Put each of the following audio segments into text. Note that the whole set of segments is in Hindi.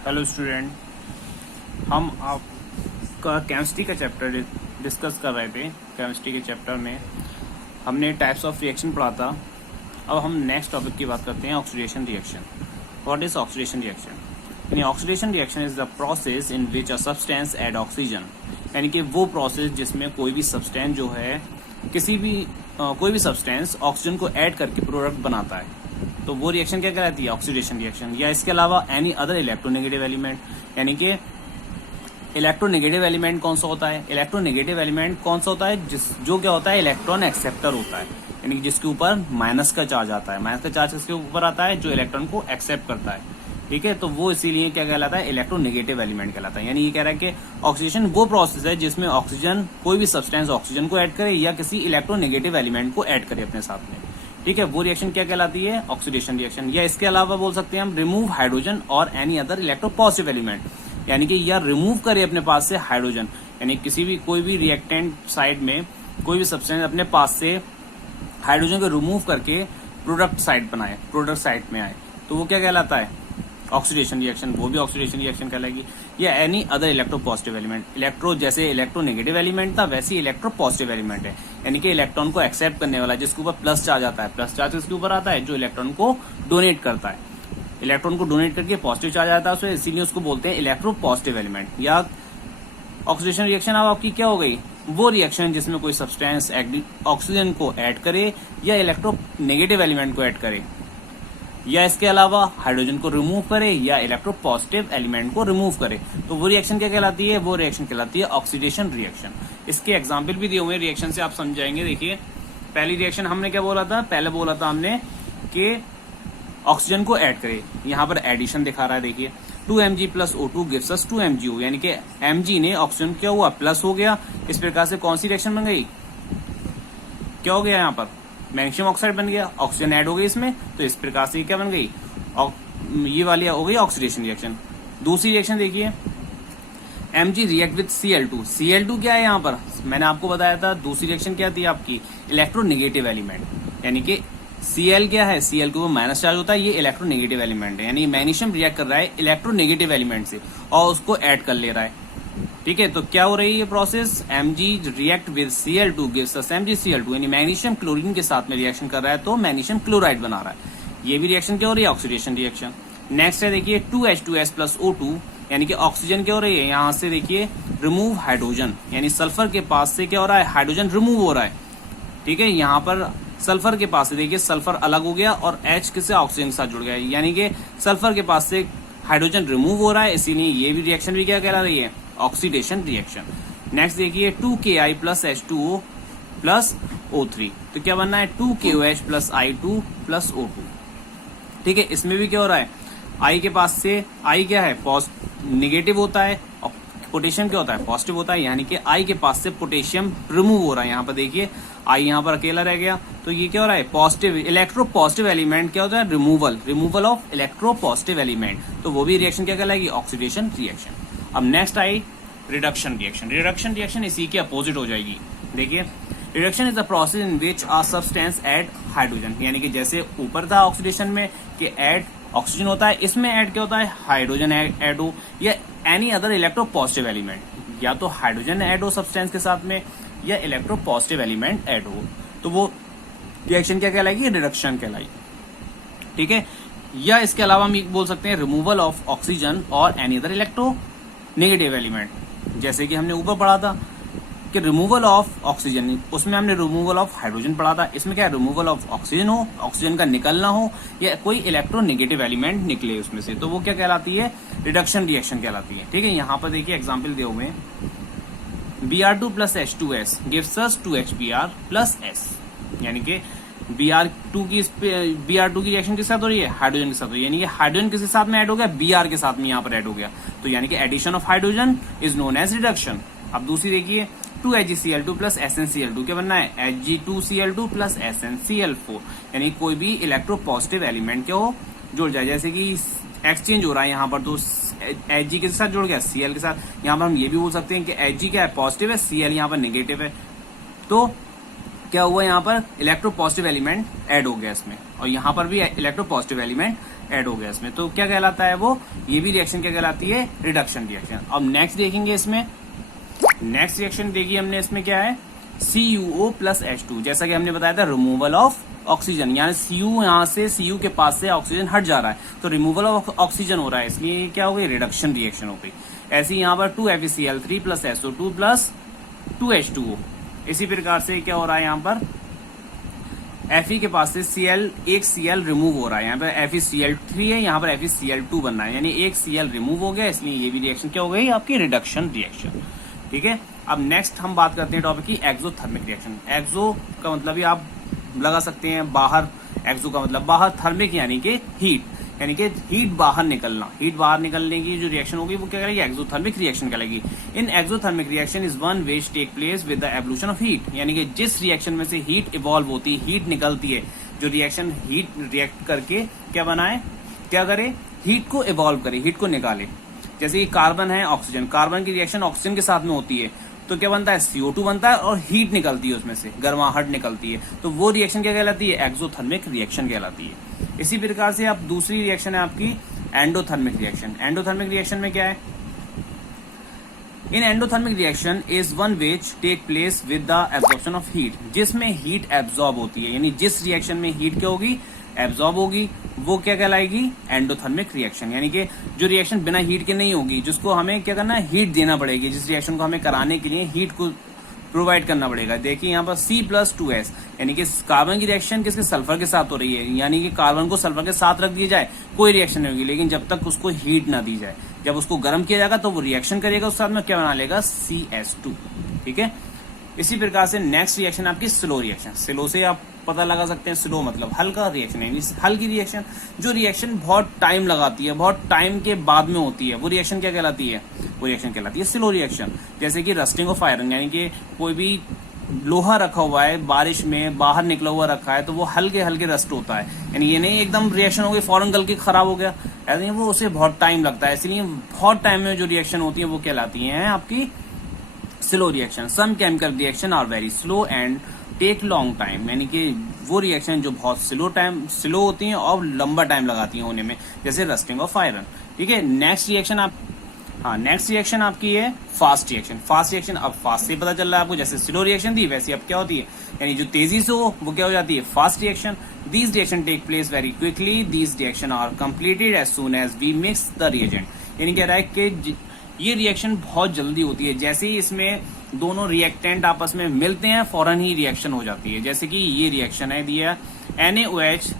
हेलो स्टूडेंट, हम आपका केमिस्ट्री का चैप्टर डिस्कस कर रहे थे। केमिस्ट्री के चैप्टर में हमने टाइप्स ऑफ रिएक्शन पढ़ा था। अब हम नेक्स्ट टॉपिक की बात करते हैं, oxidation reaction. What is oxidation reaction? यानी oxidation reaction is the process in which a substance add oxygen, यानी कि वो प्रोसेस जिसमें कोई भी सब्सटेंस जो है कोई भी सब्सटेंस ऑक्सीजन को ऐड करके प्रोडक्ट बनाता है, तो वो रिएक्शन क्या कहलाती है? Oxidation reaction. या इसके अलावा एनी अदर इलेक्ट्रोनेगेटिव एलिमेंट, यानी कि इलेक्ट्रोनेगेटिव एलिमेंट कौन सा होता है? इलेक्ट्रोनेगेटिव एलिमेंट कौन सा होता है? जो क्या होता है? इलेक्ट्रॉन एक्सेप्टर होता है, यानी कि जिसके ऊपर माइनस का चार्ज आता है। माइनस का चार्ज किसके ऊपर आता है? जो इलेक्ट्रॉन को एक्सेप्ट करता है। ठीक है, तो वो इसीलिए क्या कहलाता है? इलेक्ट्रोनेगेटिव एलिमेंट कहलाता है। यानी ये कह रहा है कि ऑक्सीडेशन वो प्रोसेस है जिसमें ऑक्सीजन, कोई भी सब्सटेंस ऑक्सीजन को ऐड करे या किसी इलेक्ट्रोनेगेटिव एलिमेंट को ऐड करे अपने साथ में। ठीक है, वो रिएक्शन क्या कहलाती है? Oxidation reaction. या इसके अलावा बोल सकते हैं हम रिमूव हाइड्रोजन और एनी अदर इलेक्ट्रोपॉजिटिव एलिमेंट, यानी कि या रिमूव करे अपने पास से हाइड्रोजन, यानी कोई भी रिएक्टेंट साइड में कोई भी सब्सटेंस अपने पास से हाइड्रोजन को रिमूव करके प्रोडक्ट साइड में आए, तो वो क्या कहलाता है? Oxidation reaction. वो भी ऑक्सीडेशन रिएक्शन कहलाएगी। या एनी अदर इलेक्ट्रोपॉजिटिव एलिमेंट, जैसे इलेक्ट्रोनेगेटिव एलिमेंट था वैसे इलेक्ट्रोपॉजिटिव एलिमेंट है, यानी कि इलेक्ट्रॉन को एक्सेप्ट करने वाला, जिसके ऊपर प्लस चार्ज आता है। प्लस चार्ज किसके ऊपर आता है? जो इलेक्ट्रॉन को डोनेट करता है। इलेक्ट्रॉन को डोनेट करके पॉजिटिव चार्ज आता है उसमें, इसीलिए उसको बोलते हैं इलेक्ट्रोपॉजिटिव एलिमेंट। या ऑक्सीडेशन रिएक्शन अब आपकी क्या हो गई? वो रिएक्शन जिसमें कोई सब्सटेंस ऑक्सीजन को ऐड करे या इलेक्ट्रोनेगेटिव एलिमेंट को ऐड करे, या इसके अलावा हाइड्रोजन को रिमूव करे या इलेक्ट्रोपॉजिटिव एलिमेंट को रिमूव करे, तो वो रिएक्शन क्या कहलाती है? वो रिएक्शन कहलाती है ऑक्सीडेशन रिएक्शन। इसके एग्जांपल भी दिए हुए हैं, रिएक्शन से आप समझाएंगे। देखिए, पहली रिएक्शन हमने क्या बोला था? पहले बोला था हमने कि ऑक्सीजन को ऐड करे। यहाँ पर एडिशन दिखा रहा है, देखिए 2mg plus O2 gives us 2mgO, यानी कि mg ने ऑक्सीजन क्या हुआ? प्लस हो गया। इस प्रकार से कौन सी रिएक्शन बन गई? क्या हो गया यहाँ पर? मैग्नीशियम ऑक्साइड बन गया। ऑक्सीजन ऐड हो गई इसमें, तो इस प्रकार से क्या बन गई? ये वाली हो गई ऑक्सीडेशन रिएक्शन। दूसरी रिएक्शन देखिए, Mg react with Cl2। Cl2 क्या है यहाँ पर? मैंने आपको बताया था दूसरी रिएक्शन क्या थी आपकी? इलेक्ट्रोनेगेटिव एलिमेंट, यानी कि Cl क्या है? Cl को माइनस चार्ज होता है, ये इलेक्ट्रोनेगेटिव एलिमेंट है, यानी मैग्नीशियम रिएक्ट कर रहा है इलेक्ट्रोनेगेटिव एलिमेंट से और उसको ऐड कर ले रहा है। ठीक है, तो क्या हो रही है process? Mg react with Cl2 gives us MgCl2, यानी मैग्नीशियम क्लोरीन के साथ में रिएक्शन कर रहा है तो मैग्नीशियम क्लोराइड बना रहा है। ये भी रिएक्शन क्या हो रही है? Oxidation reaction. नेक्स्ट है देखिए 2H2S प्लस O2, यानी कि ऑक्सीजन क्या हो रही है? यहाँ से देखिए रिमूव हाइड्रोजन, यानी सल्फर के पास से क्या हो रहा है? हाइड्रोजन रिमूव हो रहा है। ठीक है, यहाँ पर सल्फर के पास से देखिए सल्फर अलग हो गया और H किससे? ऑक्सीजन के साथ जुड़ गया, यानी कि सल्फर के पास से हाइड्रोजन रिमूव हो रहा है, इसीलिए ये भी रिएक्शन भी क्या कहला रही है? Oxidation reaction. नेक्स्ट देखिए 2Ki plus H2O plus O3, तो क्या बनना है? 2KOH plus I2 plus O2। ठीक है, इसमें भी क्या हो रहा है? I के पास से I क्या है? निगेटिव होता है और पोटेशियम क्या होता है? पॉजिटिव होता है, यानी कि I के पास से पोटेशियम रिमूव हो रहा है। यहाँ पर देखिए I यहाँ पर अकेला रह गया, तो ये क्या हो रहा है? पॉजिटिव इलेक्ट्रोपॉजिटिव एलिमेंट क्या होता है? रिमूवल ऑफ इलेक्ट्रोपॉजिटिव एलिमेंट, तो वो भी रिएक्शन क्या कहलाएगी? Oxidation reaction. अब next I reduction reaction. Reduction reaction इसी के अपोजिट हो जाएगी। देखिए, reduction is the process in which a substance add hydrogen, यानी कि जैसे ऊपर था ऑक्सीडेशन में कि ऐड ऑक्सीजन होता है, इसमें ऐड क्या होता है? हाइड्रोजन ऐड हो या एनी अदर इलेक्ट्रोपॉजिटिव एलिमेंट, या तो हाइड्रोजन ऐड हो सब्सटेंस के साथ में या इलेक्ट्रोपॉजिटिव एलिमेंट ऐड हो, तो वो रिएक्शन क्या कहलाएगी? रिडक्शन कहलाएगी। ठीक है, या इसके अलावा हम बोल सकते हैं रिमूवल ऑफ ऑक्सीजन और एनी अदर इलेक्ट्रोनेगेटिव एलिमेंट, जैसे कि हमने ऊपर पढ़ा था कि रिमूवल ऑफ ऑक्सीजन, उसमें हमने रिमूवल ऑफ हाइड्रोजन पढ़ा था। इसमें क्या है? रिमूवल ऑफ ऑक्सीजन हो, ऑक्सीजन का निकलना हो या कोई इलेक्ट्रोनेगेटिव एलिमेंट निकले उसमें से, तो वो क्या कहलाती है? रिडक्शन रिएक्शन कहलाती है। ठीक है, यहाँ पर देखिए एग्जाम्पल दिए हुए हैं, Br2 plus H2S gives us 2HBr plus S, यानी कि Br2 की रिएक्शन किसके साथ हो रही है? हाइड्रोजन के साथ हो रही है, यानी कि हाइड्रोजन किसके साथ में ऐड हो गया? Br के साथ में यहाँ पर ऐड हो गया, तो यानी कि addition of hydrogen is known as reduction. अब दूसरी देखिए 2HgCl2 प्लस SnCl2, क्या बनना है? Hg2Cl2 प्लस SnCl4, यानी कोई भी इलेक्ट्रोपॉजिटिव एलिमेंट क्या हो? जुड़ जाए, जैसे कि एक्सचेंज हो रहा है यहाँ पर, तो Hg के साथ जुड़ गया Cl के साथ। यहाँ पर हम ये भी बोल सकते हैं कि Hg क्या है? पॉजिटिव है, Cl यहाँ पर नेगेटिव है, तो क्या हुआ? यहाँ पर इलेक्ट्रोपॉजिटिव एलिमेंट ऐड हो गया इसमें, और यहाँ पर भी इलेक्ट्रोपॉजिटिव एलिमेंट ऐड हो गया इसमें, तो क्या कहलाता है वो, ये भी रिएक्शन क्या कहलाती है, रिडक्शन रिएक्शन। अब नेक्स्ट देखेंगे इसमें, नेक्स्ट रिएक्शन देखिए हमने इसमें क्या है, CuO प्लस H2, जैसा कि हमने बताया था रिमूवल ऑफ ऑक्सीजन, यानी Cu यहाँ से Cu के पास से ऑक्सीजन हट जा रहा है, तो रिमूवल ऑफ ऑक्सीजन हो रहा है, इसलिए क्या हो गई, रिडक्शन रिएक्शन हो गई। ऐसे ही यहाँ पर 2FeCl3 plus SO2 plus 2H2O, इसी प्रकार से क्या हो रहा है, यहाँ पर Fe के पास से एक Cl रिमूव हो रहा है, यहाँ पर FeCl3 है, यहाँ पर FeCl2 बन रहा है, यानी एक Cl रिमूव हो गया, इसलिए ये भी रिएक्शन क्या हो गई आपकी, रिडक्शन रिएक्शन। ठीक है, अब नेक्स्ट हम बात करते हैं टॉपिक की एक्सोथर्मिक रिएक्शन। एक्सो का मतलब ही आप लगा सकते हैं बाहर, एक्सो का मतलब बाहर, थर्मिक यानी कि हीट, यानी कि हीट बाहर निकलना, हीट बाहर निकलने की जो रिएक्शन होगी वो क्या करेगी, एक्सोथर्मिक रिएक्शन कहलाएगी। In exothermic reaction is one which take place with the evolution of heat, यानी कि जिस रिएक्शन में से हीट इवॉल्व होती है, हीट निकलती है, जो रिएक्शन हीट रिएक्ट करके क्या बनाए, क्या करे, हीट को इवॉल्व करे, हीट को निकाले। जैसे कि कार्बन है, ऑक्सीजन, कार्बन की रिएक्शन ऑक्सीजन के साथ में होती है, तो क्या बनता है, CO2 बनता है और हीट निकलती है उसमें से, गर्माहट निकलती है, तो वो रिएक्शन क्या कहलाती है, एक्सोथर्मिक रिएक्शन कहलाती है। इसी प्रकार से आप दूसरी रिएक्शन है आपकी एंडोथर्मिक रिएक्शन। एंडोथर्मिक रिएक्शन में क्या है, in endothermic reaction is one which take place with the absorption of heat, जिसमें हीट एब्जॉर्ब होती है, यानी जिस रिएक्शन में हीट क्या होगी, एब्जॉर्ब होगी, वो क्या कहलाएगी, एंडोथर्मिक रिएक्शन। यानी कि जो रिएक्शन बिना हीट के नहीं होगी, जिसको हमें क्या करना है, हीट देना पड़ेगी, जिस रिएक्शन को हमें कराने के लिए हीट को प्रोवाइड करना पड़ेगा। देखिए यहाँ पर C+2S, यानी कि कार्बन की रिएक्शन किसके, सल्फर के साथ हो रही है, यानी कि कार्बन को सल्फर के साथ रख दिया जाए कोई रिएक्शन नहीं होगी, लेकिन जब तक उसको हीट ना दी जाए, जब उसको गर्म किया जाएगा तो वो रिएक्शन करेगा, उस साथ में क्या बना लेगा, CS2। ठीक है, इसी प्रकार से नेक्स्ट रिएक्शन आपकी स्लो रिएक्शन। स्लो से आप पता लगा सकते हैं, स्लो मतलब हल्का रिएक्शन, यानी हल्की रिएक्शन, जो रिएक्शन बहुत टाइम लगाती है, बहुत टाइम के बाद में होती है, वो रिएक्शन क्या कहलाती है, वो रिएक्शन कहलाती है स्लो रिएक्शन। जैसे कि रस्टिंग ऑफ आयरन, यानी कि कोई भी लोहा रखा हुआ है, बारिश में बाहर निकला हुआ रखा है, तो वो हल्के हल्के रस्ट होता है, यानी ये नहीं एकदम रिएक्शन हो गई फौरन गल के खराब हो गया, ऐसे नहीं, वो उसे बहुत टाइम लगता है, इसलिए बहुत टाइम में जो रिएक्शन होती है वो कहलाती है आपकी slow reaction. Some chemical reaction are very slow and take long time, यानी कि वो रिएक्शन जो बहुत स्लो होती हैं और लंबा टाइम लगाती हैं होने में, जैसे रस्टिंग ऑफ आयरन। ठीक है, नेक्स्ट रिएक्शन नेक्स्ट रिएक्शन आपकी है फास्ट रिएक्शन। फास्ट रिएक्शन, अब फास्ट से पता चल रहा है आपको, जैसे स्लो रिएक्शन थी वैसे अब क्या होती है, यानी जो तेजी से हो वो क्या हो जाती है, fast reaction. These reaction take place very quickly, these reaction are completed as soon as we mix the reagent, यानी कह रहा है कि ये रिएक्शन बहुत जल्दी होती है, जैसे ही इसमें दोनों रिएक्टेंट आपस में मिलते हैं फौरन ही रिएक्शन हो जाती है। जैसे कि ये रिएक्शन है दिया NaOH,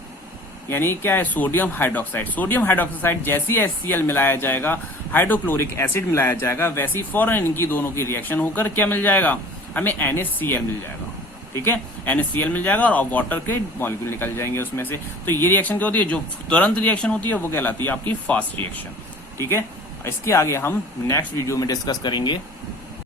यानी क्या है, सोडियम हाइड्रोक्साइड। सोडियम हाइड्रोक्साइड जैसी HCl मिलाया जाएगा, हाइड्रोक्लोरिक एसिड मिलाया जाएगा, वैसी फौरन इनकी दोनों की रिएक्शन होकर क्या मिल जाएगा, हमें NaCl मिल जाएगा। ठीक है, NaCl मिल जाएगा और वाटर के मॉलिक्यूल निकल जाएंगे उसमें से। तो ये रिएक्शन क्या होती है, जो तुरंत रिएक्शन होती है वो कहलाती है आपकी फास्ट रिएक्शन। ठीक है, इसके आगे हम नेक्स्ट वीडियो में डिस्कस करेंगे।